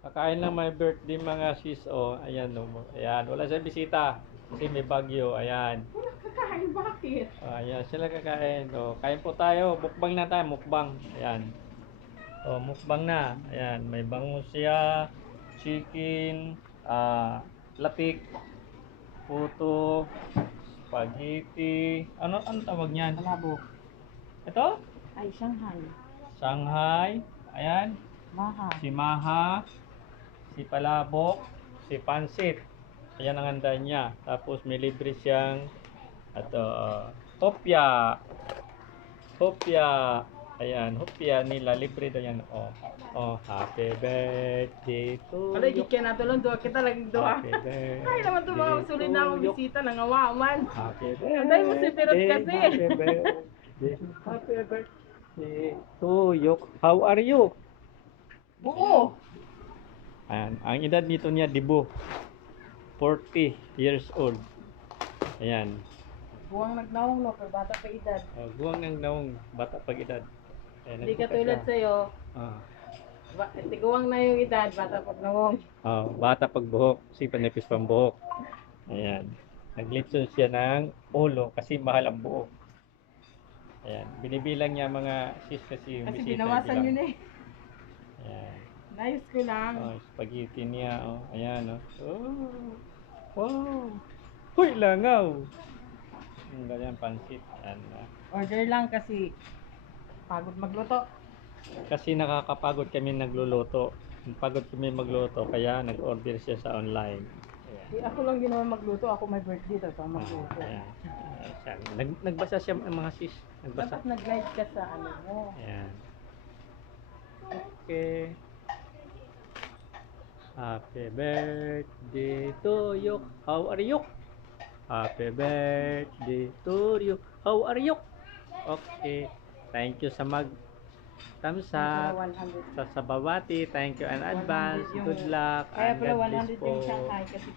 Kakain lang may birthday mga sis. Oh, ayan. Oh. Ayan. Wala sa bisita. Kasi may bagyo. Ayan. Wala kakain, bakit? Oh, ayan. Sila kakain. Oh, kain po tayo. Mukbang na tayo. Mukbang. Ayan. Oh, mukbang na. Ayan. May bangus siya. Chicken. Ah, latik. Puto. Spaghetti. Ano ano tawag niyan? Malabo. Ito? Ay, Shanghai. Shanghai. Ayan. Maha. si Maha, si Palabok, si Pansit. Ayan ang handa niya. Tapos may libre siyang at uh, hopya. Hopya. Ayan, hopya nila. Libre daw yan. Oh, oh happy birthday to Alay, you. kikya na tulong doha. Kita lagi doha. Happy birthday Ay naman ito mga sulit na akong to bisita. Nangawaman. Happy birthday. Anday mo si Pirot kasi. Happy birthday. Happy birthday to you. How are you? Buo. Ayan, ang edad nito niya, Dibo. 40 years old. Ayan. Buwang nagnaong no, pero bata pa edad. Uh, buwang ng naong bata pag edad. Ayan, Hindi katulad siya. sa'yo. Ah. Ba- tiguwang na yung edad, bata pa nawong. Oh, bata pag buhok, kasi panipis pang buhok. Ayan. Naglitson siya ng ulo kasi mahal ang buhok. Ayan. Binibilang niya mga sis kasi yung Kasi binawasan yun eh. Ayan. Nayos ko lang. Oh, spaghetti niya. Oh, ayan. Oh. oh. Wow. Huy, langaw. Ang ganyan, pansit. Ayan. ah. Order lang kasi pagod magluto. Kasi nakakapagod kami nagluluto. Pagod kami magluto, kaya nag-order siya sa online. Ayan. Eh, ako lang ginawa magluto. Ako may birthday. Tapos magluto. Ah, ayan. Ah, siya. Nag, nagbasa siya mga sis. Nagbasa. Dapat nag-guide ka sa ano mo. Ayan. Okay. Happy birthday to you. How are you? Happy birthday to you. How are you? Okay. Thank you sa mag thumbs up. 100. Sa Sabawati, thank you in advance. 100 yung- Good luck. Kaya and pala God bless 100 yung. Shanghai kasi